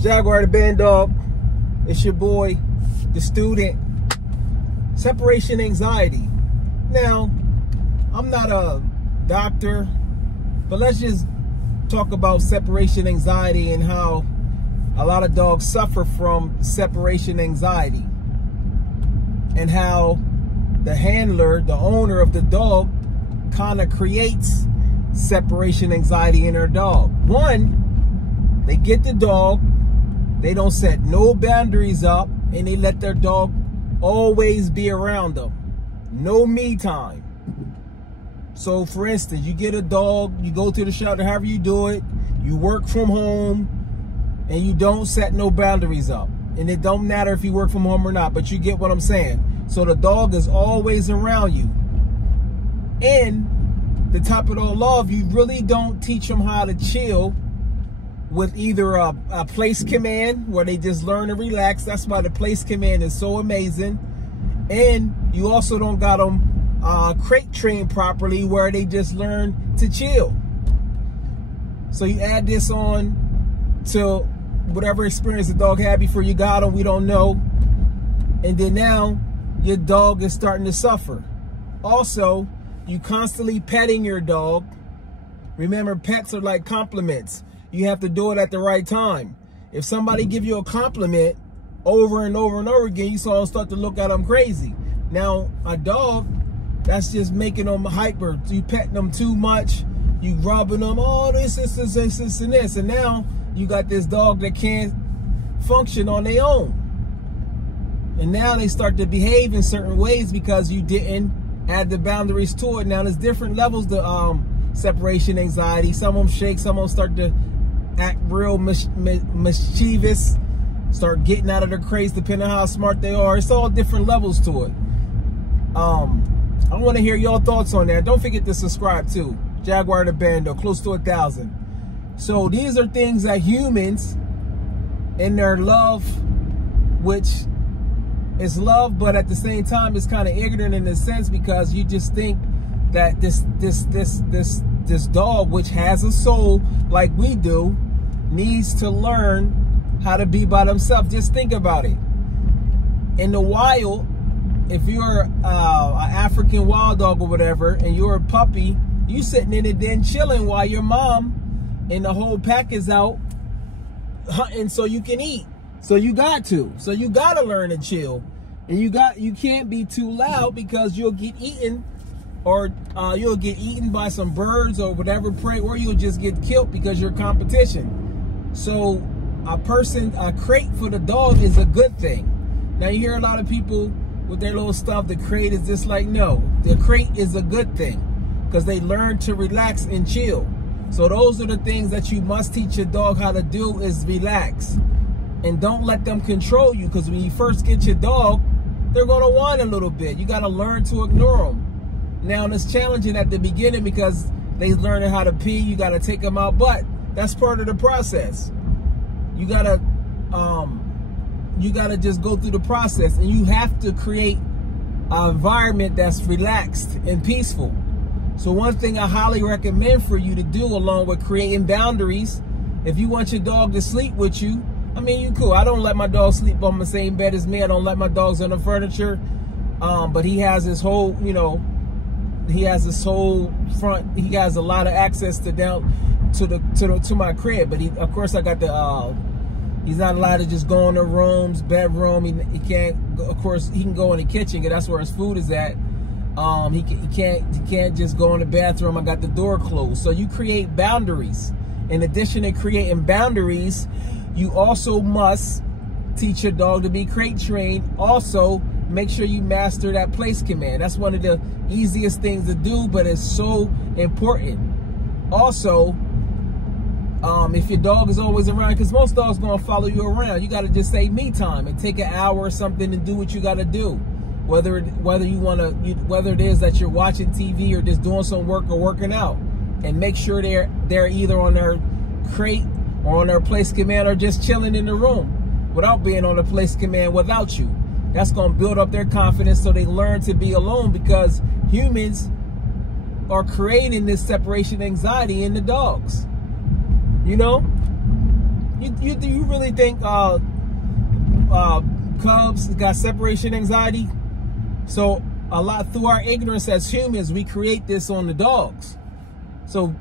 Jaguar DaBandog. It's your boy, the student. Separation anxiety. Now, I'm not a doctor, but let's just talk about separation anxiety and how a lot of dogs suffer from separation anxiety, and how the handler, the owner of the dog, kind of creates separation anxiety in their dog. One, they get the dog, they don't set no boundaries up, and they let their dog always be around them. No me time. So for instance, you get a dog, you go to the shelter, however you do it, you work from home, and you don't set no boundaries up. And it don't matter if you work from home or not, but you get what I'm saying. So the dog is always around you. And the top of it all off, you really don't teach them how to chill with either a place command where they just learn to relax. That's why the place command is so amazing. And you also don't got them crate trained properly where they just learn to chill. So you add this on to whatever experience the dog had before you got them, we don't know. And then now your dog is starting to suffer. Also, you constantly petting your dog. Remember, pets are like compliments. You have to do it at the right time. If somebody give you a compliment over and over and over again, you saw them start to look at them crazy. Now, a dog, that's just making them hyper. You petting them too much. You rubbing them, oh, this, and this. And now you got this dog that can't function on their own. And now they start to behave in certain ways because you didn't add the boundaries to it. Now, there's different levels to separation anxiety. Some of them shake, some of them start to act real mischievous, start getting out of their craze depending on how smart they are. It's all different levels to it. I want to hear your thoughts on that. Don't forget to subscribe too. Jaguar DaBandog, close to 1,000. So these are things that humans in their love, which is love, but at the same time it's kind of ignorant in a sense because you just think that this dog, which has a soul like we do, needs to learn how to be by themselves. Just think about it. In the wild, if you're an African wild dog or whatever, and you're a puppy, you sitting in it then chilling while your mom and the whole pack is out hunting so you can eat. So you got to. So you got to learn to chill. And you can't be too loud because you'll get eaten, or you'll get eaten by some birds or whatever prey, or you'll just get killed because you're competition. So a crate for the dog is a good thing. Now you hear a lot of people with their little stuff, the crate is just like, no, the crate is a good thing because they learn to relax and chill. So those are the things that you must teach your dog how to do, is relax. And don't let them control you, because when you first get your dog, they're going to whine a little bit. You got to learn to ignore them. Now, it's challenging at the beginning because they learning how to pee. You got to take them out, but that's part of the process. You got to just go through the process, and you have to create an environment that's relaxed and peaceful. So one thing I highly recommend for you to do, along with creating boundaries, if you want your dog to sleep with you, I mean, you cool. I don't let my dog sleep on the same bed as me. I don't let my dogs on the furniture. But he has his whole, you know, he has his whole front. He has a lot of access to down to my crib. But of course, I got the. He's not allowed to just go in the rooms, bedroom. He can't. Of course, he can go in the kitchen because that's where his food is at. He can't just go in the bathroom. I got the door closed. So you create boundaries. In addition to creating boundaries, you also must teach your dog to be crate trained. Also, make sure you master that place command. That's one of the easiest things to do, but it's so important. Also, if your dog is always around, because most dogs gonna follow you around, you gotta just say me time and take an hour or something and do what you gotta do. Whether it is that you're watching TV or just doing some work or working out, and make sure they're either on their crate or on their place command or just chilling in the room without being on the place command without you. That's going to build up their confidence so they learn to be alone, because humans are creating this separation anxiety in the dogs. You know? You really think cubs got separation anxiety? So a lot through our ignorance as humans, we create this on the dogs. So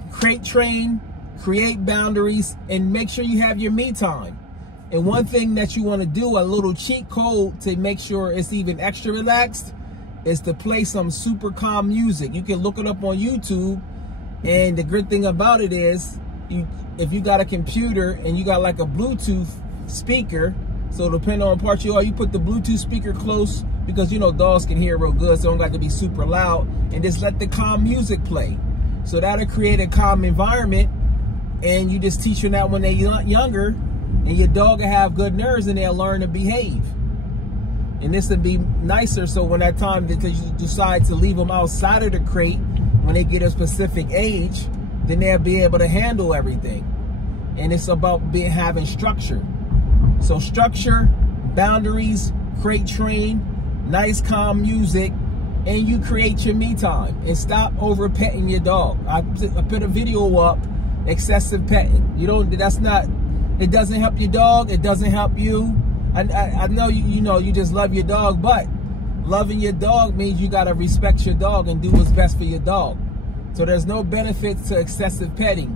train, create boundaries, and make sure you have your me time. And one thing that you want to do, a little cheat code to make sure it's even extra relaxed, is to play some super calm music. You can look it up on YouTube. And the good thing about it is, if you got a computer and you got like a Bluetooth speaker, so depending on part you are, you put the Bluetooth speaker close, because you know dogs can hear real good, so don't got to be super loud, and just let the calm music play. So that'll create a calm environment, and you just teach them that when they're younger, and your dog will have good nerves and they'll learn to behave. And this would be nicer, so when that time that you decide to leave them outside of the crate, when they get a specific age, then they'll be able to handle everything. And it's about having structure. So structure, boundaries, crate train, nice calm music, and you create your me time. And stop over petting your dog. I put a video up, excessive petting. It doesn't help your dog, it doesn't help you. I know you just love your dog, but loving your dog means you gotta respect your dog and do what's best for your dog. So there's no benefits to excessive petting.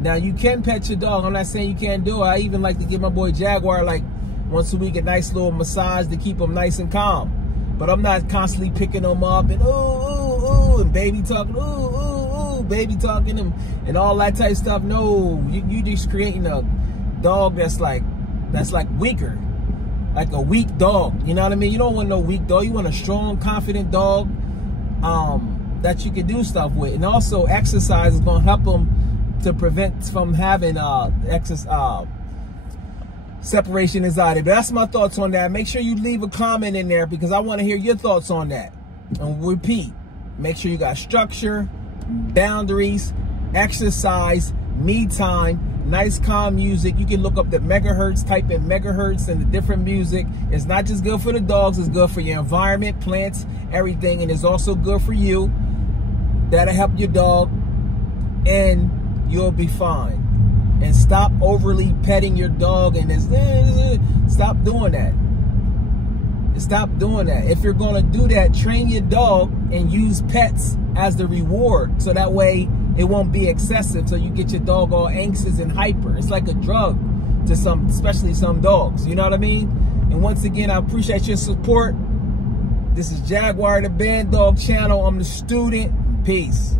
Now you can pet your dog. I'm not saying you can't do it. I even like to give my boy Jaguar like once a week a nice little massage to keep him nice and calm. But I'm not constantly picking him up and ooh, ooh, ooh, and baby talking, ooh, ooh, ooh, baby talking and all that type of stuff. No, you just creating a dog that's like weaker, like a weak dog. You know what I mean? You don't want no weak dog. You want a strong, confident dog that you can do stuff with. And also exercise is gonna help them to prevent from having separation anxiety. But that's my thoughts on that. Make sure you leave a comment in there because I want to hear your thoughts on that. And repeat, make sure you got structure, boundaries, exercise, me time, nice calm music. You can look up the megahertz, type in megahertz and the different music. It's not just good for the dogs, it's good for your environment, plants, everything. And it's also good for you. That'll help your dog and you'll be fine. And stop overly petting your dog and stop doing that. Stop doing that. If you're going to do that, train your dog and use pets as the reward. So that way it won't be excessive. So you get your dog all anxious and hyper. It's like a drug to some, especially some dogs. You know what I mean? And once again, I appreciate your support. This is Jaguar, the DaBandog channel. I'm the student. Peace.